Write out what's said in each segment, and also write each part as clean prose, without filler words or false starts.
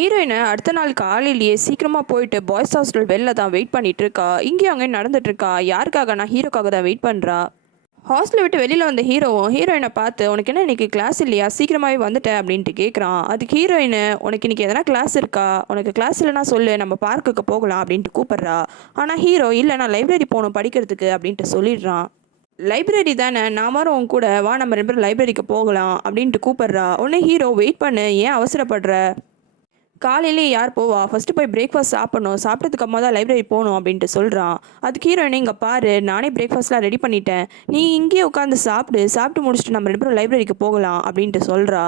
ஹீரோயினை அடுத்த நாள் காலையிலேயே சீக்கிரமாக போயிட்டு பாய்ஸ் ஹாஸ்டல் வெளில தான் வெயிட் பண்ணிட்டு இருக்கா. இங்கேயும் அங்கேயும் நடந்துட்டு இருக்கா. யாருக்காக? நான் ஹீரோக்காக தான் வெயிட் பண்ணுறா. ஹாஸ்டலை விட்டு வெளியில் வந்த ஹீரோவும் ஹீரோயினை பார்த்து, உனக்கு என்ன இன்னைக்கு கிளாஸ் இல்லையா, சீக்கிரமாகவே வந்துட்டேன் அப்படின்ட்டு கேட்குறான். அதுக்கு ஹீரோயின், உனக்கு இன்னைக்கு எதனா கிளாஸ் இருக்கா, உனக்கு கிளாஸ் இல்லைனா சொல்லு, நம்ம பார்க்குக்கு போகலாம் அப்படின்ட்டு கூப்பிட்றா. ஆனால் ஹீரோ, இல்லை நான் லைப்ரரி போகணும் படிக்கிறதுக்கு அப்படின்ட்டு சொல்லிடுறான். லைப்ரரி தானே, நான் வரோம் உன் கூட வா, நம்ம 2 பேரும் லைப்ரரிக்கு போகலாம் அப்படின்ட்டு கூப்பிட்றா. உடனே ஹீரோ, வெயிட் பண்ணு, ஏன் அவசரப்படுற, காலையிலே யார் போவா, ஃபஸ்ட்டு போய் பிரேக்ஃபாஸ்ட் சாப்பிடணும், சாப்பிட்டதுக்கு அம்மா தான் லைப்ரரி போகணும் அப்படின்ட்டு சொல்கிறான். அதுக்கு ஹீரோயினே, இங்கே பாரு, நானே பிரேக்ஃபாஸ்ட்லாம் ரெடி பண்ணிட்டேன், நீ இங்கேயே உட்காந்து சாப்பிட்டு முடிச்சுட்டு நம்ம 2 பேரும் லைப்ரரிக்கு போகலாம் அப்படின்ட்டு சொல்கிறா.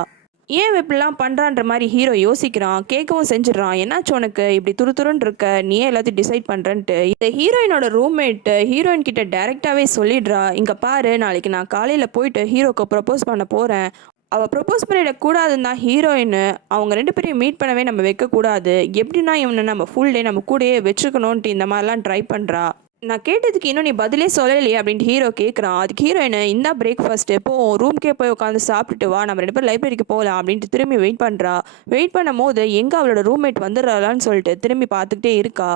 ஏன் இப்படிலாம் பண்ணுறான்ற மாதிரி ஹீரோ யோசிக்கிறான். கேட்கவும் செஞ்சிடறான். என்னாச்சு உனக்கு இப்படி துருன்னு இருக்க, நீ ஏன் எல்லாத்தையும் டிசைட் பண்ணுறன்ட்டு இந்த ஹீரோயினோட ரூம்மேட்டு ஹீரோயின் கிட்ட டைரெக்டாகவே சொல்லிடுறா. இங்கே பாரு, நாளைக்கு நான் காலையில் போயிட்டு ஹீரோக்கு ப்ரப்போஸ் பண்ண போகிறேன். அவள் ப்ரப்போஸ் பண்ணிடக்கூடாதுன்னு தான் ஹீரோயின் அவங்க 2 பேரையும் மீட் பண்ணவே நம்ம வைக்கக்கூடாது, எப்படின்னா இவனை நம்ம ஃபுல் டே நம்ம கூடயே வச்சுக்கணுன்ட்டு இந்த மாதிரிலாம் ட்ரை பண்ணுறா. நான் கேட்டதுக்கு இன்னும் நீ பதிலே சொல்லலையே அப்படின்ட்டு ஹீரோ கேட்குறான். அதுக்கு ஹீரோயின், இந்த பிரேக்ஃபாஸ்ட்டு போ, ரூம்க்கே போய் உட்காந்து சாப்பிட்டுட்டு வா, நம்ம 2 பேரும் லைப்ரரிக்கு போகலாம் அப்படின்ட்டு திரும்பி வெயிட் பண்ணுறா. வெயிட் பண்ணும் போது எங்கே அவளோட ரூம்மேட் வந்துடுறாளான்னு சொல்லிட்டு திரும்பி பார்த்துக்கிட்டே இருக்கா.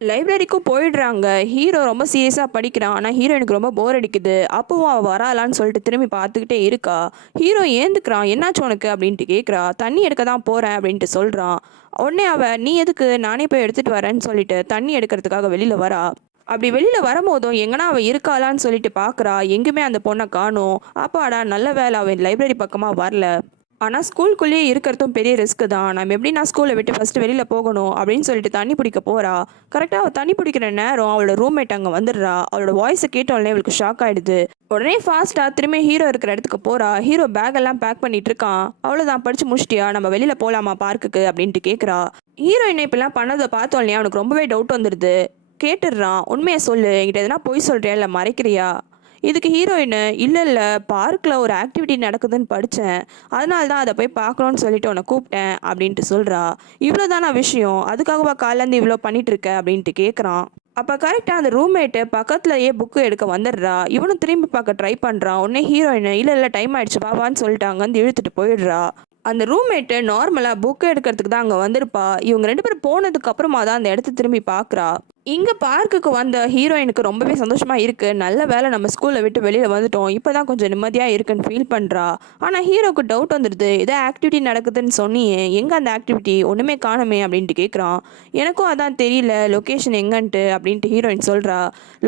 லைப்ரரிக்கும் போயிடுறாங்க. ஹீரோ ரொம்ப சீரியஸாக படிக்கிறான். ஆனால் ஹீரோயினுக்கு ரொம்ப போர் அடிக்குது. அப்போவும் அவள் வராலான்னு சொல்லிட்டு திரும்பி பார்த்துக்கிட்டே இருக்கா. ஹீரோ ஏந்துக்கிறான். என்னாச்சு உனக்கு அப்படின்ட்டு கேட்குறா. தண்ணி எடுக்க தான் போகிறேன் அப்படின்ட்டு சொல்கிறான். உடனே அவள், நீ எதுக்கு, நானே போய் எடுத்துகிட்டு வரேன்னு சொல்லிட்டு தண்ணி எடுக்கிறதுக்காக வெளியில் வரா. அப்படி வெளியில் வரும்போதும் எங்கன்னா அவள் இருக்காளான்னு சொல்லிட்டு பார்க்குறா. எங்குமே அந்த பொண்ணை காணும். அப்பாடா, நல்ல வேலை அவன் லைப்ரரி பக்கமாக வரல. ஆனால் ஸ்கூலுக்குள்ளேயே இருக்கிறதும் பெரிய ரிஸ்க்கு தான். நம்ம எப்படி நான் ஸ்கூலை விட்டு ஃபஸ்ட்டு வெளியில் போகணும் அப்படின்னு சொல்லிட்டு தண்ணி பிடிக்க போகிறா. கரெக்டாக அவள் தண்ணி பிடிக்கிற நேரம் அவளோட ரூம்மேட் அங்கே வந்துடுறா. அவளோட வாய்ஸை கேட்டோடனே அவளுக்கு ஷாக் ஆகிடுது. உடனே ஃபாஸ்ட்டாக திரும்பி ஹீரோ இருக்கிற இடத்துக்கு போகிறா. ஹீரோ பேக்கெல்லாம் பேக் பண்ணிட்டு இருக்கான். அவ்வளோதான், படித்து முடிச்சிட்டியா, நம்ம வெளியில் போகலாமா பார்க்குக்கு அப்படின்ட்டு கேட்குறா. ஹீரோயினை இப்படிலாம் பண்ணதை பார்த்தோன்னே அவனுக்கு ரொம்பவே டவுட் வந்துடுது. கேட்டுடுறான். உண்மையை சொல்லு, என்கிட்ட எதனா பொய் சொல்கிறியா இல்லை மறைக்கிறியா. இதுக்கு ஹீரோயின், இல்லை பார்க்கில் ஒரு ஆக்டிவிட்டி நடக்குதுன்னு படித்தேன், அதனால தான் அதை போய் பார்க்கணுன்னு சொல்லிட்டு உன்னை கூப்பிட்டேன் அப்படின்ட்டு சொல்கிறா. இவ்வளோதானா விஷயம், அதுக்காகவா காலேருந்து இவ்வளோ பண்ணிட்டு இருக்க அப்படின்ட்டு கேட்குறான். அப்போ கரெக்டாக அந்த ரூம்மேட்டு பக்கத்துலையே புக்கு எடுக்க வந்துடுறா. இவனும் திரும்பி பார்க்க ட்ரை பண்ணுறான். உடனே ஹீரோயின், இல்லை டைம் ஆயிடுச்சு பாபான்னு சொல்லிட்டாங்க, வந்து இழுத்துட்டு போயிடுறா. அந்த ரூம்மேட்டு நார்மலாக புக்கு எடுக்கிறதுக்கு தான் அங்கே வந்திருப்பா. இவங்க 2 பேரும் போனதுக்கு அப்புறமா தான் அந்த இடத்த திரும்பி பார்க்குறா. இங்கே பார்க்குக்கு வந்த ஹீரோயினுக்கு ரொம்பவே சந்தோஷமாக இருக்குது. நல்ல வேலை நம்ம ஸ்கூலை விட்டு வெளியில் வந்துட்டோம், இப்போ தான் கொஞ்சம் நிம்மதியாக இருக்குன்னு ஃபீல் பண்ணுறா. ஆனால் ஹீரோக்கு டவுட் வந்துடுது. ஏதோ ஆக்டிவிட்டி நடக்குதுன்னு சொன்னியே, எங்கே அந்த ஆக்டிவிட்டி, ஒன்றுமே காணுமே அப்படின்ட்டு கேட்குறான். எனக்கும் அதான் தெரியல, லொக்கேஷன் எங்கன்ட்டு அப்படின்ட்டு ஹீரோயின் சொல்கிறா.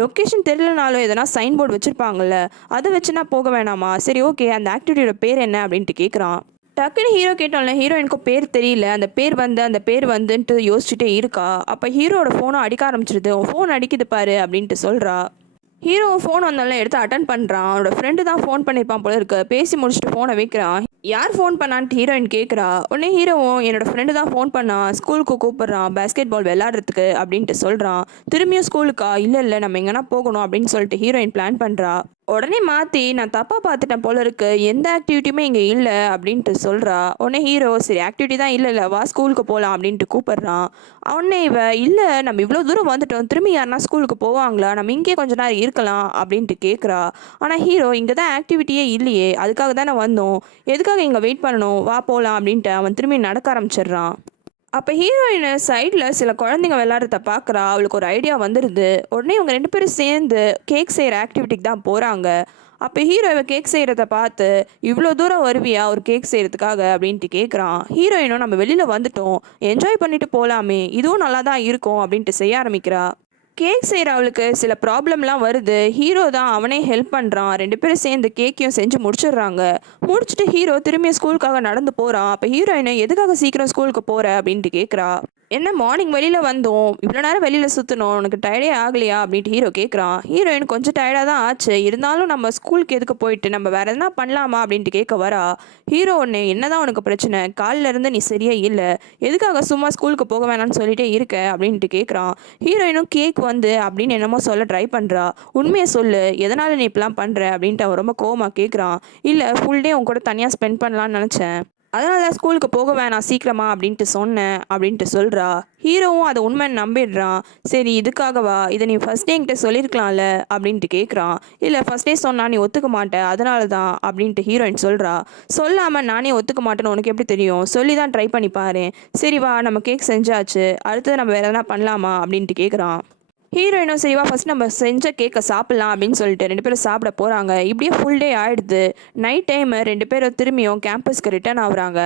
லொக்கேஷன் தெரியலனாலும் எதனா சைன் போர்டு வச்சுருப்பாங்கள்ல, அதை வச்சுனா போக வேணாமா, சரி ஓகே, அந்த ஆக்டிவிட்டியோட பேர் என்ன அப்படின்ட்டு கேட்குறான். டக்குன்னு ஹீரோ கேட்டோம்ல, ஹீரோயினுக்கும் பேர் தெரியல. அந்த பேர் வந்துன்ட்டு யோசிச்சுட்டே இருக்கா. அப்போ ஹீரோட ஃபோனும் அடிக்க ஆரம்பிச்சிருது. உன் ஃபோன் அடிக்குது பாரு அப்படின்ட்டு சொல்கிறா. ஹீரோ ஃபோன் வந்தாலும் எடுத்து அட்டன் பண்ணுறான். அவனோட ஃப்ரெண்டு தான் ஃபோன் பண்ணியிருப்பான் போல இருக்கு. பேசி முடிச்சுட்டு ஃபோனை வைக்கிறான். யார் ஃபோன் பண்ணான்ட்டு ஹீரோயின் கேட்குறா. உடனே ஹீரோவும், என்னோட ஃப்ரெண்டு தான் ஃபோன் பண்ணான், ஸ்கூலுக்கு கூப்பிட்றான் பேஸ்கெட் பால் விளையாடுறதுக்கு அப்படின்ட்டு சொல்கிறான். திரும்பியும் ஸ்கூலுக்கா, இல்லை நம்ம எங்கன்னா போகணும் அப்படின்னு சொல்லிட்டு ஹீரோயின் பிளான் பண்ணுறா. உடனே மாற்றி, நான் தப்பாக பார்த்துட்டேன் போல இருக்கு, எந்த ஆக்டிவிட்டியுமே இங்கே இல்லை அப்படின்ட்டு சொல்கிறா. உடனே ஹீரோ, சரி ஆக்டிவிட்டி தான் இல்லை வா ஸ்கூலுக்கு போகலாம் அப்படின்ட்டு கூப்பிட்றான். உடனே இல்லை நம்ம இவ்வளோ தூரம் வந்துட்டோம், திரும்பி யாருனா ஸ்கூலுக்கு போவாங்களா, நம்ம இங்கே கொஞ்ச நேரம் இருக்கலாம் அப்படின்ட்டு கேட்குறா. ஆனால் ஹீரோ, இங்கே தான் ஆக்டிவிட்டியே இல்லையே, அதுக்காக தானே வந்தோம், எதுக்காக இங்கே வெயிட் பண்ணணும், வா போகலாம் அப்படின்ட்டு அவன் திரும்பி நடக்க ஆரம்பிச்சிடுறான். அப்போ ஹீரோயின் சைடில் சில குழந்தைங்க விளையாடுறத பார்க்குறா. அவளுக்கு ஒரு ஐடியா வந்துடுது. உடனே இவங்க 2 பேரும் சேர்ந்து கேக் செய்கிற ஆக்டிவிட்டிக்கு தான் போகிறாங்க. அப்போ ஹீரோவை கேக் செய்கிறத பார்த்து, இவ்வளோ தூரம் வருவியா ஒரு கேக் செய்கிறதுக்காக அப்படின்ட்டு கேட்குறான். ஹீரோயினும், நம்ம வெளியில் வந்துட்டோம், என்ஜாய் பண்ணிட்டு போகலாமே, இதுவும் நல்லா தான் இருக்கும் அப்படின்ட்டு செய்ய ஆரம்பிக்கிறா. கேக் செய்கிற அவளுக்கு சில ப்ராப்ளம்லாம் வருது. ஹீரோ தான் அவனே ஹெல்ப் பண்ணுறான். 2 பேரும் சேர்ந்து கேக்கையும் செஞ்சு முடிச்சிடுறாங்க. முடிச்சுட்டு ஹீரோ திரும்பி ஸ்கூலுக்காக நடந்து போகிறான். அப்போ ஹீரோயினை, எதுக்காக சீக்கிரம் ஸ்கூலுக்கு போகிற அப்படின்ட்டு கேட்குறா. என்ன மார்னிங் வெளியில் வந்தோம், இவ்வளோ நேரம் வெளியில் சுற்றணும், உனக்கு டயர்டே ஆகலையா அப்படின்ட்டு ஹீரோ கேட்குறான். ஹீரோயின், கொஞ்சம் டயர்டாக தான் ஆச்சு, இருந்தாலும் நம்ம ஸ்கூலுக்கு எதுக்கு போயிட்டு நம்ம வேறு எதனா பண்ணலாமா அப்படின்ட்டு கேட்க வரா. ஹீரோ, ஒன்று என்னதான் உனக்கு பிரச்சனை, காலில் இருந்து நீ சரியே இல்லை, எதுக்காக சும்மா ஸ்கூலுக்கு போக வேணாம்னு சொல்லிட்டே இருக்க அப்படின்ட்டு கேட்குறான். ஹீரோயினும் கேக் வந்து அப்படின்னு என்னமோ சொல்ல ட்ரை பண்ணுறா. உண்மையை சொல்லு, எதனால் நீ இப்படிலாம் பண்ணுற அப்படின்ட்டு அவன் ரொம்ப கோவமாக கேட்குறான். இல்லை, ஃபுல் டே உன் கூட தனியாக ஸ்பெண்ட் பண்ணலான்னு நினச்சேன், அதனால தான் ஸ்கூலுக்கு போக வேணாம் சீக்கிரமா அப்படின்ட்டு சொன்னேன் அப்படின்ட்டு சொல்கிறா. ஹீரோவும் அதை உண்மைன்னு நம்பிடுறான். சரி இதுக்காகவா, இதை நீ ஃபஸ்ட்டே என்கிட்ட சொல்லியிருக்கலாம்ல அப்படின்ட்டு கேட்குறான். இல்லை ஃபஸ்ட்டே சொன்னா நீ ஒத்துக்க மாட்டேன் அதனால தான் அப்படின்ட்டு ஹீரோயின் சொல்கிறா. சொல்லாமல் நானே ஒத்துக்க மாட்டேன்னு உனக்கு எப்படி தெரியும், சொல்லி தான் ட்ரை பண்ணி பாரு. சரி வா நம்ம கேக் செஞ்சாச்சு, அடுத்தது நம்ம வேறு எதனா பண்ணலாமா அப்படின்ட்டு கேட்குறான். ஹீரோயினும் சரிவா ஃபஸ்ட் நம்ம செஞ்ச கேக்கை சாப்பிட்லாம் அப்படின்னு சொல்லிட்டு 2 பேரும் சாப்பிட போகிறாங்க. இப்படியே ஃபுல் டே ஆகிடுது. நைட் டைமு 2 பேரும் திரும்பியும் கேம்பஸ்க்கு ரிட்டர்ன் ஆகுறாங்க.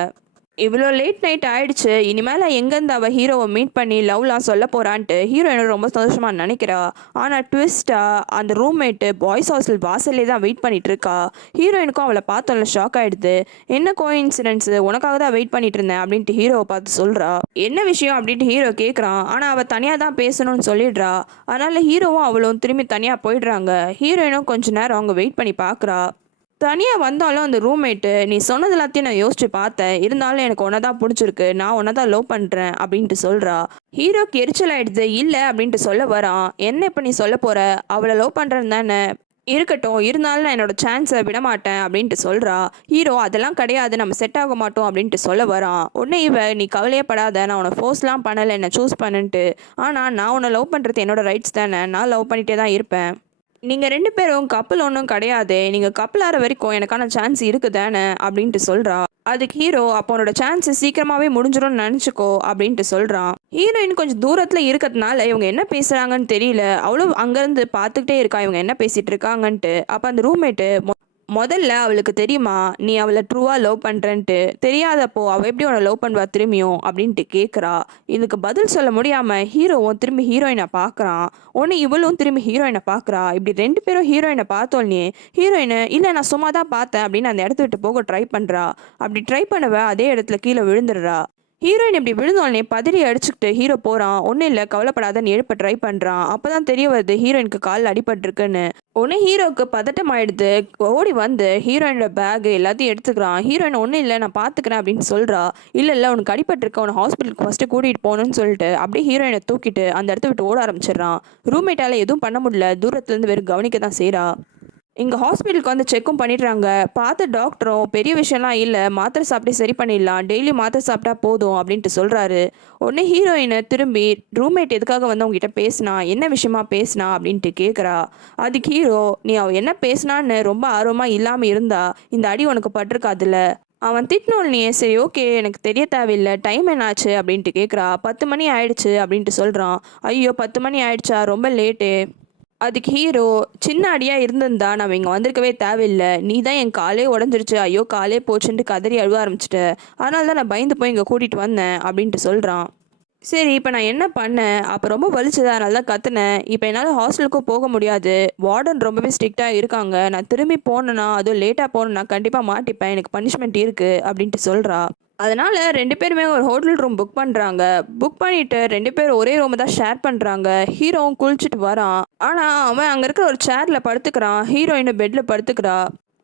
இவ்வளோ லேட் நைட் ஆயிடுச்சு, இனிமேல் எங்கேருந்து அவள் ஹீரோவை மீட் பண்ணி லவ்லாம் சொல்ல போகிறான்ட்டு ஹீரோயினும் ரொம்ப சந்தோஷமாக நினைக்கிறா. ஆனால் ட்விஸ்ட்டாக அந்த ரூம்மேட்டு பாய்ஸ் ஹாஸ்டல் வாசல்லே தான் வெயிட் பண்ணிட்டு இருக்கா. ஹீரோயினுக்கும் அவளை பார்த்தோம்ல ஷாக் ஆகிடுது. என்ன கோஇன்சிடென்ஸு, உனக்காக தான் வெயிட் பண்ணிட்டு இருந்தேன் அப்படின்ட்டு ஹீரோவை பார்த்து சொல்கிறா. என்ன விஷயம் அப்படின்ட்டு ஹீரோ கேட்குறான். ஆனால் அவள் தனியாக தான் பேசணும்னு சொல்லிடுறா. அதனால் ஹீரோவும் அவளும் திரும்பி தனியாக போயிடுறாங்க. ஹீரோயினும் கொஞ்ச நேரம் அவங்க வெயிட் பண்ணி பார்க்குறா. தனியாக வந்தாலும் அந்த ரூம்மேட்டு நீ சொன்னது எல்லாத்தையும் நான் யோசிச்சு பார்த்தேன், இருந்தாலும் எனக்கு ஒன்றை தான் பிடிச்சிருக்கு, நான் ஒன்றை தான் லவ் பண்ணுறேன் அப்படின்ட்டு சொல்கிறா. ஹீரோக்கு எரிச்சல் ஆயிடுது. இல்லை அப்படின்ட்டு சொல்ல வரான். என்ன இப்போ நீ சொல்ல போகிற, அவளை லவ் பண்ணுறேன்னு தானே, இருக்கட்டும் இருந்தாலும் நான் என்னோட சான்ஸை விட மாட்டேன் அப்படின்ட்டு சொல்கிறா. ஹீரோ அதெல்லாம் கிடையாது, நம்ம செட் ஆக மாட்டோம் அப்படின்ட்டு சொல்ல வரான். உடனே நீ கவலையே படாத, நான் உன்னை ஃபோர்ஸ்லாம் பண்ணலை என்னை சூஸ் பண்ணுன்ட்டு. ஆனால் நான் உன்னை லவ் பண்ணுறது என்னோட ரைட்ஸ் தானே, நான் லவ் பண்ணிகிட்டே தான் இருப்பேன். நீங்கள் 2 பேரும் கப்பல் ஒன்றும் கிடையாது, நீங்கள் கப்பல் ஆகிற வரைக்கும் எனக்கான சான்ஸ் இருக்குதானே அப்படின்ட்டு சொல்கிறா. அதுக்கு ஹீரோ அப்போ உன்னோட சான்ஸ் சீக்கிரமாகவே முடிஞ்சிடும்னு நினச்சிக்கோ அப்படின்ட்டு சொல்கிறான். ஹீரோயின் கொஞ்சம் தூரத்தில் இருக்கிறதுனால இவங்க என்ன பேசுகிறாங்கன்னு தெரியல. அவ்வளோ அங்கேருந்து பார்த்துக்கிட்டே இருக்கா இவங்க என்ன பேசிகிட்டு இருக்காங்கன்ட்டு. அப்போ அந்த ரூம்மேட்டு முதல்ல அவளுக்கு தெரியுமா நீ அவளை ட்ரூவாக லவ் பண்ணுறன்ட்டு, தெரியாதப்போ அவள் எப்படி உன்னை லவ் பண்ணுவா திரும்பியும் அப்படின்ட்டு கேட்குறா. இதுக்கு பதில் சொல்ல முடியாமல் ஹீரோவும் திரும்பி ஹீரோயினை பார்க்குறான். ஒன்று இவளும் திரும்பி ஹீரோயினை பார்க்குறா. இப்படி 2 பேரும் ஹீரோயினை பார்த்தோன்னே ஹீரோயினை இல்லை நான் சும்மா தான் பார்த்தேன் அப்படின்னு அந்த இடத்த விட்டு போக ட்ரை பண்ணுறா. அப்படி ட்ரை பண்ணவ அதே இடத்துல கீழே விழுந்துடுறா. ஹீரோயின் இப்படி விழுந்தோடனே பதறி அடிச்சுக்கிட்டு ஹீரோ போகிறான். ஒன்றும் இல்லை கவலைப்படாதன்னு எழுப்ப ட்ரை பண்ணுறான். அப்போ தான் தெரிய வருது ஹீரோயினுக்கு காலில் அடிபட்டிருக்குன்னு. ஒன்று ஹீரோவுக்கு பதட்டம் ஆயிடுது. ஓடி வந்து ஹீரோயினோட பேகு எல்லாத்தையும் எடுத்துக்கிறான். ஹீரோயின் ஒன்றும் இல்லை நான் பார்த்துக்கிறேன் அப்படின்னு சொல்கிறா. இல்லை உனக்கு அடிபட்டிருக்க, உன்னை ஹாஸ்பிட்டலுக்கு ஃபஸ்ட்டு கூட்டிகிட்டு போகணுன்னு சொல்லிட்டு அப்படியே ஹீரோயினை தூக்கிட்டு அந்த இடத்த விட்டு ஓட ஆரம்பிச்சிடுறான். ரூம்மேட்டால் எதுவும் பண்ண முடியல, தூரத்துலேருந்து வெறும் கவனிக்க தான் செய்கிறா. இங்கே ஹாஸ்பிட்டலுக்கு வந்து செக்கும் பண்ணிடுறாங்க. பார்த்த டாக்டரும் பெரிய விஷயம்லாம் இல்லை, மாத்திரை சாப்பிட்டு சரி பண்ணிடலாம், டெய்லி மாத்திரை சாப்பிட்டா போதும் அப்படின்ட்டு சொல்கிறாரு. உடனே ஹீரோயினை திரும்பி ரூம்மேட் எதுக்காக வந்து அவங்ககிட்ட பேசினா, என்ன விஷயமா பேசினா அப்படின்ட்டு கேட்குறா. அதுக்கு ஹீரோ நீ அவள் என்ன பேசினான்னு ரொம்ப ஆர்வமாக இல்லாமல் இருந்தா இந்த அடி உனக்கு பட்டிருக்காதுல்ல. அவன் திட்டினோடனே சரி ஓகே எனக்கு தெரிய தேவையில்லை, டைம் என்னாச்சு அப்படின்ட்டு கேட்குறா. 10 மணி ஆயிடுச்சு அப்படின்ட்டு சொல்கிறான். ஐயோ 10 மணி ஆயிடுச்சா, ரொம்ப லேட்டு. அதுக்கு ஹீரோ சின்ன அடியாக இருந்திருந்தா நான் இங்கே வந்திருக்கவே தேவையில்லை, நீ தான் என் காலே உடஞ்சிருச்சு, ஐயோ காலே போச்சுன்ட்டு கதறி அழுவ ஆரம்பிச்சிட்ட, அதனால தான் நான் பயந்து போய் இங்கே கூட்டிகிட்டு வந்தேன் அப்படின்ட்டு சொல்கிறான். சரி இப்போ நான் என்ன பண்ணேன், அப்போ ரொம்ப வலிச்சதா அதனால தான் கற்றுனேன். இப்போ என்னால் ஹாஸ்டலுக்கும் போக முடியாது, வார்டன் ரொம்பவே ஸ்ட்ரிக்டாக இருக்காங்க, நான் திரும்பி போனேன்னா அதுவும் லேட்டாக போனேன்னா கண்டிப்பாக மாட்டிப்பேன், எனக்கு பனிஷ்மெண்ட் இருக்குது அப்படின்ட்டு சொல்கிறா. அதனால் 2 பேருமே ஒரு ஹோட்டல் ரூம் புக் பண்ணுறாங்க. புக் பண்ணிவிட்டு 2 பேரும் ஒரே ரூமை தான் ஷேர் பண்ணுறாங்க. ஹீரோவும் குளிச்சுட்டு வரான். ஆனால் அவன் அங்கே இருக்கிற ஒரு சேரில் படுத்துக்கிறான். ஹீரோயினை பெட்டில் படுத்துக்கிறா.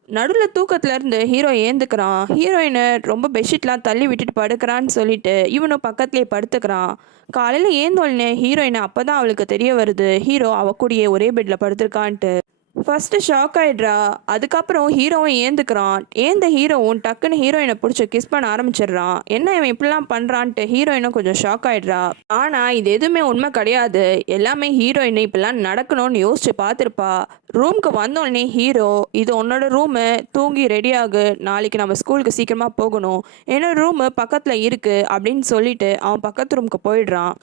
நடுவில் தூக்கத்துலேருந்து ஹீரோ ஏந்துக்கிறான். ஹீரோயினை ரொம்ப பெட்ஷீட்லாம் தள்ளி விட்டுட்டு படுக்கிறான்னு சொல்லிட்டு இவனும் பக்கத்துலேயே படுத்துக்கிறான். காலையில் ஏந்தோடனே ஹீரோயினை அப்போ தான் அவளுக்கு தெரிய வருது ஹீரோ அவ கூடயே ஒரே பெட்டில் படுத்திருக்கான்ட்டு. First shock ஆகிடுறா. அதுக்கப்புறம் ஹீரோவும் ஏந்துக்கிறான். ஏந்த ஹீரோவும் டக்குன்னு ஹீரோயினை பிடிச்சி கிஸ் பண்ண ஆரம்பிச்சிடுறான். என்ன இவன் இப்படிலாம் பண்ணுறான்ட்டு ஹீரோயினும் கொஞ்சம் ஷாக் ஆகிடுறா. ஆனால் இது எதுவுமே உண்மை கிடையாது, எல்லாமே ஹீரோயினை இப்படிலாம் நடக்கணும்னு யோசிச்சு பார்த்துருப்பா. ரூமுக்கு வந்தோடனே ஹீரோ இது உன்னோட ரூமு, தூங்கி ரெடியாகு, நாளைக்கு நம்ம ஸ்கூலுக்கு சீக்கிரமாக போகணும், என்னோட ரூமு பக்கத்தில் இருக்குது அப்படின்னு சொல்லிட்டு அவன் பக்கத்து ரூமுக்கு போயிடுறான்.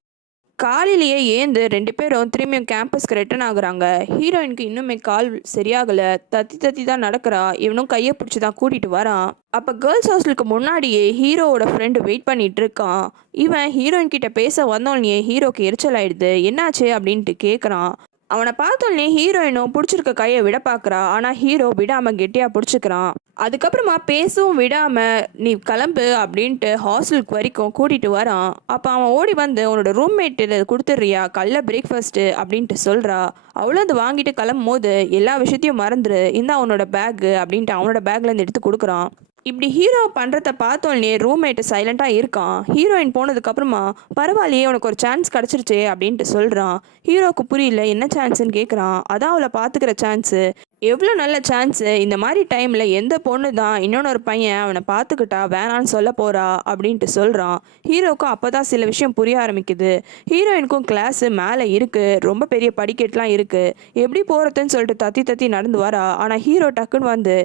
காலையிலேயே ஏந்து 2 பேரும் திரும்பியும் கேம்பஸ்க்கு ரிட்டர்ன் ஆகுறாங்க. ஹீரோயினுக்கு இன்னுமே கால் சரியாகலை, தத்தி தத்தி தான் நடக்கிறா. இவனும் கையை பிடிச்சி தான் கூட்டிகிட்டு வரான். அப்போ கேர்ள்ஸ் ஹாஸ்டலுக்கு முன்னாடியே ஹீரோவோட ஃப்ரெண்டு வெயிட் பண்ணிட்டு இருக்கான். இவன் ஹீரோயின் கிட்ட பேச வந்தோடனே ஹீரோக்கு எரிச்சல் ஆயிடுது. என்னாச்சு அப்படின்ட்டு கேட்குறான். அவனை பார்த்தோன்னே ஹீரோயினும் பிடிச்சிருக்க கையை விட பார்க்குறா. ஆனால் ஹீரோ விடாமல் கெட்டியாக பிடிச்சிக்கிறான். அதுக்கப்புறமா பேசவும் விடாமல் நீ கிளம்பு அப்படின்ட்டு ஹாஸ்டலுக்கு வரைக்கும் கூட்டிகிட்டு வரான். அப்போ அவன் ஓடி வந்து உன்னோட ரூம்மேட்டு இதை கொடுத்துட்றியா, காலைல பிரேக்ஃபாஸ்ட்டு அப்படின்ட்டு சொல்கிறா. அவ்வளோ அது வாங்கிட்டு கிளம்பும் போது எல்லா விஷயத்தையும் மறந்துடு, இந்த அவனோட பேக்கு அப்படின்ட்டு அவனோட பேக்லேருந்து எடுத்து கொடுக்குறான். இப்படி ஹீரோ பண்ணுறத பார்த்தோன்னே ரூம்மேட்டு சைலண்ட்டாக இருக்கான். ஹீரோயின் போனதுக்கப்புறமா பரவாயில்லையே உனக்கு ஒரு சான்ஸ் கிடச்சிருச்சே அப்படின்ட்டு சொல்கிறான். ஹீரோவுக்கு புரியல என்ன சான்ஸுன்னு கேட்குறான். அதான் அவளை பார்த்துக்கிற சான்ஸு. எவ்வளோ நல்ல சான்ஸு. இந்த மாதிரி டைமில் எந்த பொண்ணு தான் இன்னொன்று பையன் அவனை பார்த்துக்கிட்டா வேணான்னு சொல்ல போகிறா அப்படின்ட்டு சொல்கிறான். ஹீரோவுக்கும் அப்போ தான் சில விஷயம் புரிய ஆரம்பிக்குது. ஹீரோயினுக்கும் கிளாஸு மேலே இருக்குது, ரொம்ப பெரிய படிக்கட்டுலாம் இருக்குது. எப்படி போகிறதுன்னு சொல்லிட்டு தத்தி தத்தி நடந்து வரா. ஆனால் ஹீரோ டக்குன்னு வந்து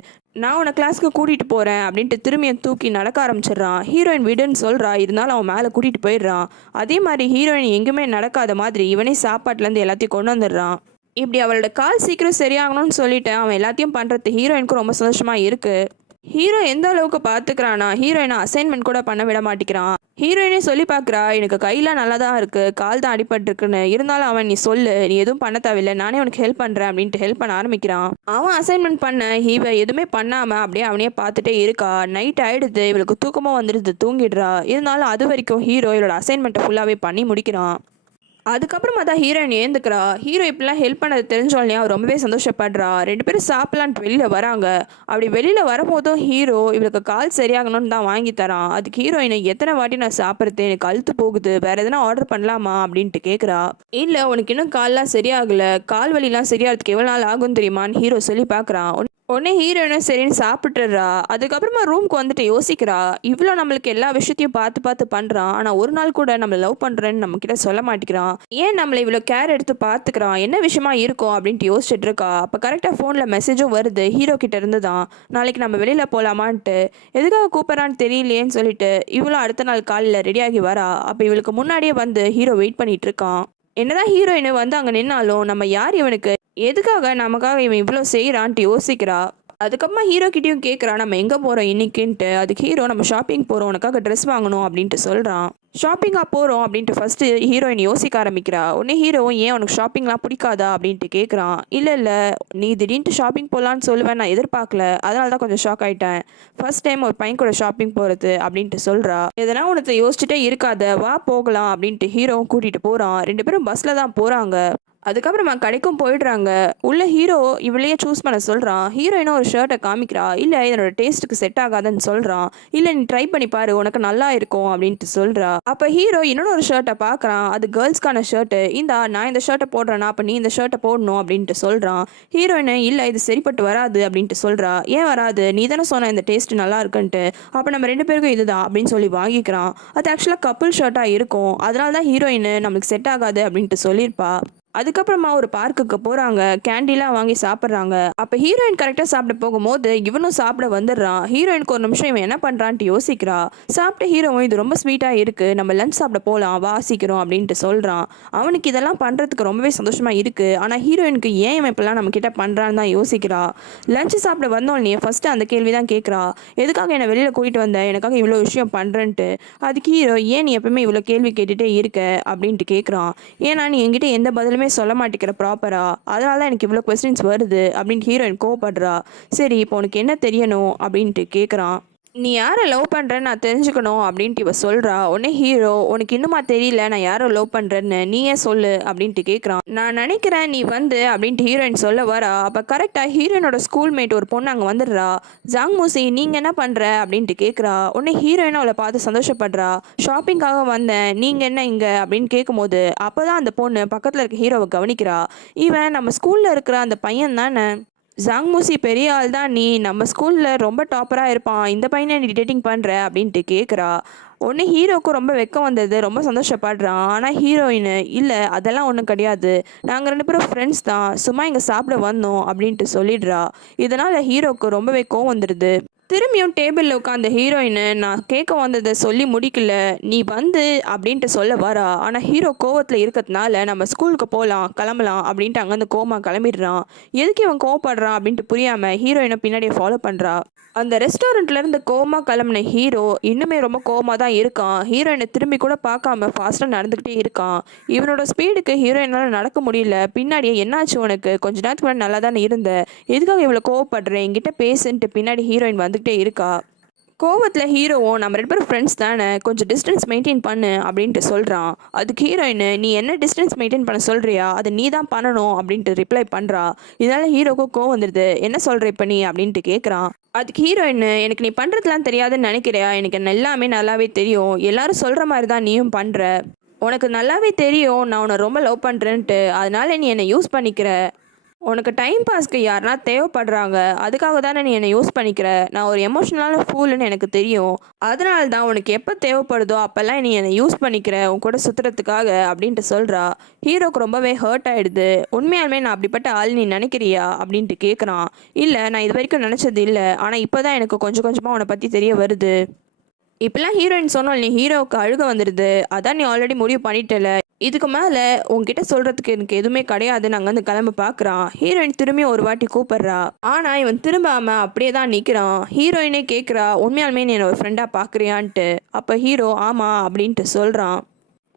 நான் உன்னை கிளாஸ்க்கு கூட்டிகிட்டு போகிறேன் அப்படின்ட்டு திரும்பியும் தூக்கி நடக்க ஆரம்பிச்சிடுறான். ஹீரோயின் விடுன்னு சொல்கிறா, இருந்தாலும் அவன் மேலே கூட்டிகிட்டு போயிடுறான். அதே மாதிரி ஹீரோயின் எங்குமே நடக்காத மாதிரி இவனே சாப்பாட்டுலேருந்து எல்லாத்தையும் கொண்டு வந்துடுறான். இப்படி அவளோட கால் சீக்கிரம் சரியாகணும்னு சொல்லிட்டு அவன் எல்லாத்தையும் பண்ணுறது ஹீரோயினுக்கும் ரொம்ப சந்தோஷமாக இருக்குது. ஹீரோ எந்த அளவுக்கு பார்த்துக்கிறானா, ஹீரோயினை அசைன்மெண்ட் கூட பண்ண விட மாட்டேங்கிறான். ஹீரோயினே சொல்லி பார்க்குறா, எனக்கு கையெல்லாம் நல்லா தான் இருக்குது, கால் தான் அடிபட்டுருக்குன்னு. இருந்தாலும் அவன் நீ சொல்லு, நீ எதுவும் பண்ண தேவையில்லை, நானே உனக்கு ஹெல்ப் பண்ணுறேன் அப்படின்ட்டு ஹெல்ப் பண்ண ஆரம்பிக்கிறான். அவன் அசைன்மெண்ட் பண்ண இவ எதுவுமே பண்ணாமல் அப்படியே அவனையே பார்த்துட்டே இருக்கா. நைட் ஆகிடுது, இவளுக்கு தூக்கமாக வந்துடுது, தூங்கிடுறா. இருந்தாலும் அது வரைக்கும் ஹீரோ இவளோட அசைன்மெண்ட்டை ஃபுல்லாகவே பண்ணி முடிக்கிறான். அதுக்கப்புறமா தான் ஹீரோயின் ஏந்துக்கிறா. ஹீரோ இப்படிலாம் ஹெல்ப் பண்ணது தெரிஞ்சோடனே அவர் ரொம்பவே சந்தோஷப்படுறா. 2 பேரும் சாப்பிட்லான்ட்டு வெளியில் வராங்க. அப்படி வெளியில் வரும்போதும் ஹீரோ இவளுக்கு கால் சரியாகணும்னு தான் வாங்கி தரான். அதுக்கு ஹீரோயினை எத்தனை வாட்டி நான் சாப்பிட்றது, எனக்கு அழுத்து போகுது, வேறு எதனா ஆர்டர் பண்ணலாமா அப்படின்ட்டு கேட்குறா. இல்லை உனக்கு இன்னும் கால்லாம் சரியாகலை, கால் வலிலாம் சரியாகிறதுக்கு எவ்வளோ நாள் ஆகும் தெரியுமான்னு ஹீரோ சொல்லி பார்க்குறான். உடனே ஹீரோயினும் சரின்னு சாப்பிட்டுறா. அதுக்கப்புறமா ரூம்க்கு வந்துட்டு யோசிக்கிறா, இவ்வளோ நம்மளுக்கு எல்லா விஷயத்தையும் பார்த்து பார்த்து பண்ணுறான், ஆனால் ஒரு நாள் கூட நம்மளை லவ் பண்ணுறேன்னு நம்மக்கிட்ட சொல்ல மாட்டேங்கிறான். ஏன் நம்மளை இவ்வளோ கேர் எடுத்து பார்த்துக்கிறான், என்ன விஷயமா இருக்கும் அப்படின்ட்டு யோசிச்சுட்டு இருக்கா. அப்போ கரெக்டாக ஃபோனில் மெசேஜும் வருது ஹீரோ கிட்ட இருந்து தான். நாளைக்கு நம்ம வெளியில் போகலாமான்ட்டு. எதுக்காக கூப்பிட்றான்னு தெரியலையேன்னு சொல்லிட்டு இவ்வளோ அடுத்த நாள் காலையில் ரெடியாகி வரா. அப்போ இவளுக்கு முன்னாடியே வந்து ஹீரோ வெயிட் பண்ணிட்டு இருக்கான். என்னதான் ஹீரோயின் வந்து அங்கே நின்னாலும் நம்ம யார் இவனுக்கு, எதுக்காக நமக்காக இவன் இவ்வளோ செய்கிறான்ட்டு யோசிக்கிறா. அதுக்கப்புறமா ஹீரோ கிட்டேயும் கேட்குறா, நம்ம எங்கே போகிறோம் இன்னைக்குன்ட்டு. அதுக்கு ஹீரோ நம்ம ஷாப்பிங் போகிறோம், உனக்காக ட்ரெஸ் வாங்கணும் அப்படின்ட்டு சொல்கிறான். ஷாப்பிங்காக போகிறோம் அப்படின்ட்டு ஃபஸ்ட்டு ஹீரோயின் யோசிக்க ஆரம்பிக்கிறா. உடனே ஹீரோ ஏன் உனக்கு ஷாப்பிங்லாம் பிடிக்காதா அப்படின்ட்டு கேட்குறான். இல்லை நீ திடீர்னு ஷாப்பிங் போகலான்னு சொல்லுவேன், நான் எதிர்பார்க்கல, அதனால தான் கொஞ்சம் ஷாக் ஆகிட்டேன். ஃபர்ஸ்ட் டைம் ஒரு பையன் கூட ஷாப்பிங் போகிறது அப்படின்ட்டு சொல்கிறா. எதனா உனக்கு யோசிச்சுட்டே இருக்காத, வா போகலாம் அப்படின்ட்டு ஹீரோவும் கூட்டிகிட்டு போகிறான். 2 பேரும் பஸ்ஸில் தான் போகிறாங்க. அதுக்கப்புறமா கடைக்கும் போயிடுறாங்க. உள்ள ஹீரோ இவளையே சூஸ் பண்ண சொல்கிறான். ஹீரோயினும் ஒரு ஷர்ட்டை காமிக்கிறா. இல்லை இதனோட டேஸ்ட்டுக்கு செட் ஆகாதுன்னு சொல்கிறான். இல்லை நீ ட்ரை பண்ணி பாரு, உனக்கு நல்லா இருக்கும் அப்படின்ட்டு சொல்கிறா. அப்போ ஹீரோ இன்னொன்று ஒரு ஷர்ட்டை பார்க்குறான். அது கேர்ள்ஸ்க்கான ஷர்ட்டு. நான் இந்த ஷர்ட்டை போடுறேன்னா அப்போ நீ இந்த ஷர்ட்டை போடணும் அப்படின்ட்டு சொல்கிறான். ஹீரோயின் இல்லை இது சரிப்பட்டு வராது அப்படின்ட்டு சொல்கிறா. ஏன் வராது, நீ தானே சொன்ன இந்த டேஸ்ட்டு நல்லா இருக்குன்ட்டு. அப்போ நம்ம 2 பேருக்கும் இதுதான் அப்படின்னு சொல்லி வாங்கிக்கிறான். அது ஆக்சுவலாக கப்புள் ஷர்ட்டாக இருக்கும், அதனால தான் ஹீரோயின் நம்மளுக்கு செட் ஆகாது அப்படின்ட்டு சொல்லியிருப்பா. அதுக்கப்புறமா ஒரு பார்க்குக்கு போகிறாங்க. கேண்டிலாம் வாங்கி சாப்பிட்றாங்க. அப்போ ஹீரோயின் கரெக்டாக சாப்பிட போகும்போது இவனும் சாப்பிட வந்துடுறான். ஹீரோயினுக்கு ஒரு நிமிஷம் இவன் என்ன பண்ணுறான்ட்டு யோசிக்கிறா. சாப்பிட்ட ஹீரோவும் இது ரொம்ப ஸ்வீட்டாக இருக்குது, நம்ம லஞ்ச் சாப்பிட போகலாம் வாசிக்கிறோம் அப்படின்ட்டு சொல்கிறான். அவனுக்கு இதெல்லாம் பண்ணுறதுக்கு ரொம்பவே சந்தோஷமாக இருக்குது. ஆனால் ஹீரோயினுக்கு ஏன் இவன் இப்பெல்லாம் நம்மக்கிட்ட பண்ணுறான்னு தான் யோசிக்கிறா. லஞ்சு சாப்பிட வந்தோடனே ஃபஸ்ட்டு அந்த கேள்வி தான் கேட்குறா, எதுக்காக என்னை வெளியில் கூட்டிகிட்டு வந்த, எனக்காக இவ்வளோ விஷயம் பண்ணுறேன்ட்டு. அதுக்கு ஹீரோ ஏன் நீ எப்பவுமே இவ்வளோ கேள்வி கேட்டுகிட்டே இருக்க அப்படின்ட்டு கேட்குறான். ஏன்னா நீ என்கிட்ட எந்த பதிலுமே சொல்ல மாட்டேங்கிற ப்ராப்பரா, அதனால தான் எனக்கு இவ்வளோ கொஸ்டின்ஸ் வருது அப்படின்ட்டு ஹீரோயின் கோவப்படுறா. சரி இப்போ உனக்கு என்ன தெரியணும் அப்படின்ட்டு கேட்குறான். நீ யாரை லவ் பண்ணுறேன்னு நான் தெரிஞ்சுக்கணும் அப்படின்ட்டு இவ சொல்கிறா. உடனே ஹீரோ உனக்கு இன்னுமா தெரியல நான் யாரை லவ் பண்ணுறேன்னு, நீயே சொல்லு அப்படின்ட்டு கேட்குறான். நான் நினைக்கிறேன் நீ வந்து அப்படின்ட்டு ஹீரோயின் சொல்ல வரா. அப்போ கரெக்டாக ஹீரோயினோட ஸ்கூல்மேட் ஒரு பொண்ணு அங்கே வந்துடுறா. ஜாங் மூசி நீங்கள் என்ன பண்ணுற அப்படின்ட்டு கேட்குறா. உடனே ஹீரோயினும் அவளை பார்த்து சந்தோஷப்படுறா. ஷாப்பிங்காக வந்தேன், நீங்கள் என்ன இங்கே அப்படின்னு கேட்கும்போது அப்போ தான் அந்த பொண்ணு பக்கத்தில் இருக்க ஹீரோவை கவனிக்கிறா. இவன் நம்ம ஸ்கூலில் இருக்கிற அந்த பையன் தானே, ஜாங் மூசி பெரிய ஆள் தான், நீ நம்ம ஸ்கூலில் ரொம்ப டாப்பராக இருப்பான், இந்த பையனை நீ டேட்டிங் பண்ணுற அப்படின்ட்டு கேட்குறா. ஒன்று ஹீரோவுக்கும் ரொம்ப வெக்கம் வந்தது, ரொம்ப சந்தோஷப்படுறான். ஆனால் ஹீரோயின் இல்லை அதெல்லாம் ஒன்றும் கிடையாது, நாங்கள் 2 பேரும் ஃப்ரெண்ட்ஸ் தான், சும்மா இங்கே சாப்பிட வந்தோம் அப்படின்ட்டு சொல்லிடுறா. இதனால் ஹீரோவுக்கு ரொம்பவே கோவம் வந்துடுது. திரும்பியும் டேபிளில் உட்காந்த ஹீரோயின் நான் கேட்க வந்ததை சொல்லி முடிக்கல, நீ வந்து அப்படின்ட்டு சொல்ல வரா. ஆனால் ஹீரோ கோவத்தில் இருக்கிறதுனால நம்ம ஸ்கூலுக்கு போகலாம் கிளம்பலாம் அப்படின்ட்டு அங்கேருந்து கோமா கிளம்பிடுறான். எதுக்கு இவன் கோவப்படுறான் அப்படின்ட்டு புரியாமல் ஹீரோயினை பின்னாடியே ஃபாலோ பண்ணுறா. அந்த ரெஸ்டாரண்ட்லேருந்து கோமா கிளம்புன ஹீரோ இன்னுமே ரொம்ப கோமா தான் இருக்கான். ஹீரோயினை திரும்பி கூட பார்க்காம ஃபாஸ்ட்டாக நடந்துக்கிட்டே இருக்கான். இவனோட ஸ்பீடுக்கு ஹீரோயினால் நடக்க முடியல. பின்னாடியே என்னாச்சு உனக்கு, கொஞ்ச நேரத்துக்கு முன்னாடி நல்லா தானே இருந்த, எதுக்காக இவ்வளோ கோவப்படுறேன், என்கிட்ட பேசுன்ட்டு பின்னாடி ஹீரோயின் வந்துக்கிட்டே இருக்கா. கோவத்தில் ஹீரோவும் நம்ம 2 பேரும் ஃப்ரெண்ட்ஸ் தானே, கொஞ்சம் டிஸ்டன்ஸ் மெயின்டைன் பண்ணு அப்படின்ட்டு சொல்கிறான். அதுக்கு ஹீரோயின் நீ என்ன டிஸ்டன்ஸ் மெயின்டைன் பண்ண சொல்கிறியா, அது நீ தான் பண்ணணும் அப்படின்ட்டு ரிப்ளை பண்ணுறா. இதனால் ஹீரோக்கும் கோவம் வந்துடுது. என்ன சொல்கிற இப்போ நீ அப்படின்ட்டு கேட்குறான். அதுக்கு ஹீரோயின், எனக்கு நீ பண்ணுறதுலாம் தெரியாதுன்னு நினைக்கிறியா? எனக்கு எல்லாமே நல்லாவே தெரியும். எல்லாரும் சொல்கிற மாதிரி தான் நீயும் பண்ணுற. உனக்கு நல்லாவே தெரியும் நான் உன்னை ரொம்ப லவ் பண்ணுறேன்ட்டு. அதனால நீ என்னை யூஸ் பண்ணிக்கிற. உனக்கு டைம் பாஸ்க்கு யாருனா தேவைப்படுறாங்க, அதுக்காக தானே நீ என்னை யூஸ் பண்ணிக்கிற. நான் ஒரு எமோஷ்னலான ஃபூலுன்னு எனக்கு தெரியும். அதனால தான் உனக்கு எப்போ தேவைப்படுதோ அப்போல்லாம் நீ என்னை யூஸ் பண்ணிக்கிற உன் கூட சுற்றுறதுக்காக அப்படின்ட்டு சொல்கிறா. ஹீரோக்கு ரொம்பவே ஹர்ட் ஆகிடுது. உண்மையாலுமே நான் அப்படிப்பட்ட ஆள் நீ நினைக்கிறியா அப்படின்ட்டு கேட்குறான். இல்லை, நான் இது வரைக்கும் நினச்சது இல்லை, ஆனால் இப்போ தான் எனக்கு கொஞ்சம் கொஞ்சமாக உன்னை பற்றி தெரிய வருது. இப்பெல்லாம் ஹீரோயின் சொன்னோம், நீ ஹீரோவுக்கு அழுக வந்துடுது. அதான் நீ ஆல்ரெடி முடிவு பண்ணிட்டல. இதுக்கு மேலே உன்கிட்ட சொல்கிறதுக்கு எனக்கு எதுவுமே கிடையாது. நாங்கள் வந்து கிளம்ப பார்க்குறான். ஹீரோயின் திரும்பி ஒரு வாட்டி கூப்பிட்றா. ஆனால் இவன் திரும்பாமல் அப்படியே தான் நிற்கிறான். ஹீரோயினே கேட்குறா, உண்மையாலுமே நீ என்னை ஒரு ஃப்ரெண்டாக பார்க்குறியான்ட்டு. அப்போ ஹீரோ ஆமாம் அப்படின்ட்டு சொல்கிறான்.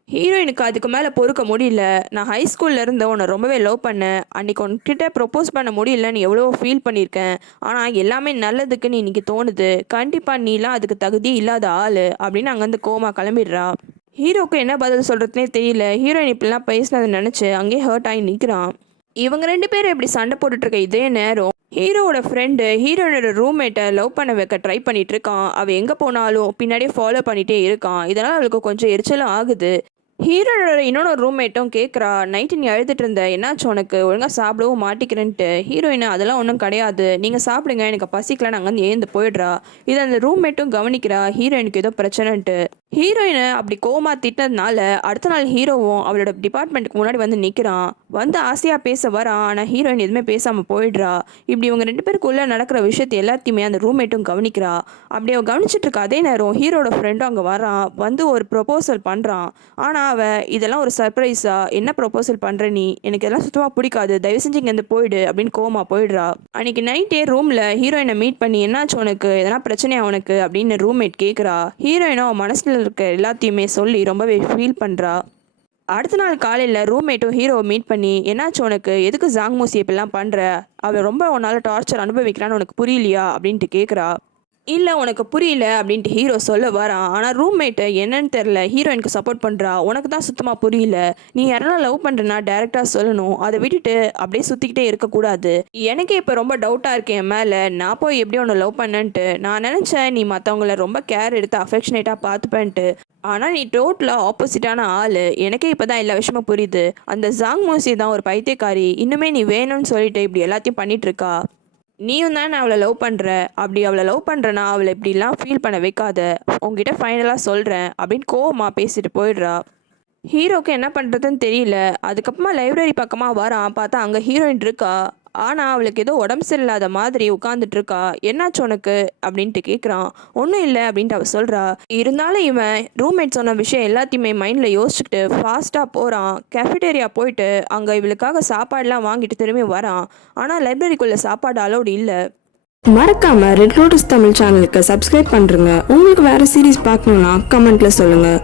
ஹீரோயினுக்கு அதுக்கு மேலே பொறுக்க முடியல. நான் ஹை ஸ்கூல்ல இருந்து உன்னை ரொம்பவே லவ் பண்ணேன். அன்றைக்கி உன்கிட்ட ப்ரொப்போஸ் பண்ண முடியலன்னு எவ்வளோ ஃபீல் பண்ணியிருக்கேன். ஆனால் எல்லாமே நல்லதுக்குன்னு இன்னைக்கு தோணுது. கண்டிப்பாக நீலாம் அதுக்கு தகுதி இல்லாத ஆள் அப்படின்னு அங்கேருந்து கோமா கிளம்பிடுறா. ஹீரோக்கு என்ன பதில் சொல்கிறதுனே தெரியல. ஹீரோயின் இப்படிலாம் பேசினதை நினச்சி அங்கேயே ஹர்ட் ஆகி நிற்கிறான். இவங்க 2 பேரும் இப்படி சண்டை போட்டுட்ருக்க இதே நேரம் ஹீரோவோட ஃப்ரெண்டு ஹீரோயினோட ரூம்மேட்டை லவ் பண்ண வைக்க ட்ரை பண்ணிட்டு இருக்கான். அவள் எங்கே போனாலும் பின்னாடியே ஃபாலோ பண்ணிகிட்டே இருக்கான். இதனால் அவளுக்கு கொஞ்சம் எரிச்சலும் ஆகுது. ஹீரோனோட இன்னொரு ரூம்மேட்டும் கேட்குறா, நைட்டு நீ அழுதுட்டு இருந்த, என்னாச்சு உனக்கு? ஒழுங்காக சாப்பிடவும் மாட்டிக்கிறேன்ட்டு. ஹீரோயின், அதெல்லாம் ஒன்றும் கிடையாது, நீங்கள் சாப்பிடுங்க, எனக்கு பசிக்கலன்னு அங்கேருந்து ஏந்து போயிடுறா. இதை அந்த ரூம்மேட்டும் கவனிக்கிறா. ஹீரோயினுக்கு ஏதோ பிரச்சனைன்ட்டு. ஹீரோயினை அப்படி கோமா திட்டினதுனால அடுத்த நாள் ஹீரோவும் அவளோட டிபார்ட்மெண்ட்டுக்கு முன்னாடி வந்து நிற்கிறான். வந்து ஆசையாக பேச வரான். ஆனால் ஹீரோயின் எதுவுமே பேசாமல் போயிடுறா. இப்படி இவங்க 2 பேருக்குள்ளே நடக்கிற விஷயத்தை எல்லாத்தையுமே அந்த ரூம்மேட்டும் கவனிக்கிறா. அப்படி அவள் கவனிச்சிட்டு இருக்க அதே நேரம் ஹீரோட ஃப்ரெண்டும் அங்கே வரான். வந்து ஒரு ப்ரொபோசல் பண்ணுறான். ஆனால் அவள், இதெல்லாம் ஒரு சர்ப்ரைஸா, என்ன ப்ரொபோசல் பண்ணுற நீ? எனக்கு இதெல்லாம் சுத்தமாக பிடிக்காது, தயவு செஞ்சு இங்கேருந்து போயிடு அப்படின்னு கோமா போயிடுறா. அன்றைக்கி நைட்டே ரூமில் ஹீரோயினை மீட் பண்ணி, என்னாச்சு உனக்கு, எதனா பிரச்சனையா உனக்கு அப்படின்னு ரூம்மேட் கேட்குறா. ஹீரோயினும் அவன் மனசில் இருக்க எல்லாத்தையுமே சொல்லி ரொம்பவே ஃபீல் பண்ணுறா. அடுத்த நாள் காலையில் ரூம்மேட்டும் ஹீரோவை மீட் பண்ணி, என்னாச்சு உனக்கு, எதுக்கு ஜாங் மூசி இப்படிலாம் பண்ணுற, அவள் ரொம்ப உன்னால் டார்ச்சர் அனுபவிக்கிறான்னு உனக்கு புரியலையா அப்படின்ட்டு கேட்குறா. இல்லை, உனக்கு புரியல அப்படின்ட்டு ஹீரோ சொல்ல வரான். ஆனால் ரூம்மேட்டு என்னன்னு தெரில ஹீரோயினுக்கு சப்போர்ட் பண்ணுறா. உனக்கு தான் சுத்தமாக புரியல. நீ யாரெல்லாம் லவ் பண்ணுறனா டேரெக்டாக சொல்லணும், அதை விட்டுட்டு அப்படியே சுற்றிக்கிட்டே இருக்கக்கூடாது. எனக்கே இப்போ ரொம்ப டவுட்டாக இருக்கேன் என் மேலே, நான் போய் எப்படி உன்னை லவ் பண்ணேன்ட்டு. நான் நினச்சேன் நீ மற்றவங்கள ரொம்ப கேர் எடுத்து அஃபெக்ஷனேட்டாக பார்த்துப்பேன்ட்டு. ஆனால் நீ டோட்டலாக ஆப்போசிட்டான ஆள். எனக்கே இப்போ தான் எல்லா விஷயமும் புரியுது. அந்த ஜாங் மூசி தான் ஒரு பைத்தியக்காரி. இன்னுமே நீ வேணும்னு சொல்லிட்டு இப்படி எல்லாத்தையும் பண்ணிகிட்ருக்கா. நீயும் தான் அவளை லவ் பண்ணுற. அப்படி அவளை லவ் பண்ணுறனா அவளை இப்படிலாம் ஃபீல் பண்ண வைக்காத. உங்ககிட்ட ஃபைனலாக சொல்கிறேன் அப்படின்னு கோவமாக பேசிட்டு போயிடுறா. ஹீரோக்கு என்ன பண்ணுறதுன்னு தெரியல. அதுக்கப்புறமா லைப்ரரி பக்கமாக வரான். பார்த்தா அங்கே ஹீரோயின் இருக்கா. ஆனால் அவளுக்கு ஏதோ உடம்பு சரியில்லாத மாதிரி உட்காந்துட்டு இருக்கா. என்னாச்சு உனக்கு அப்படின்ட்டு கேட்குறான். ஒன்றும் இல்லை அப்படின்ட்டு அவள் சொல்கிறா. இருந்தாலும் இவன் ரூம்மேட் சொன்ன விஷயம் எல்லாத்தையுமே மைண்டில் யோசிச்சுக்கிட்டு ஃபாஸ்ட்டாக போகிறான். கேஃபிடேரியா போயிட்டு அங்கே இவளுக்காக சாப்பாடெலாம் வாங்கிட்டு திரும்பி வரான். ஆனால் லைப்ரரிக்குள்ளே சாப்பாடு அலோடு இல்லை. மறக்காம ரெட் லோட்டஸ் தமிழ் சேனலுக்கு சப்ஸ்கிரைப் பண்ணுறங்க. உங்களுக்கு வேறு சீரீஸ் பார்க்கணுன்னா கமெண்ட்டில் சொல்லுங்கள்.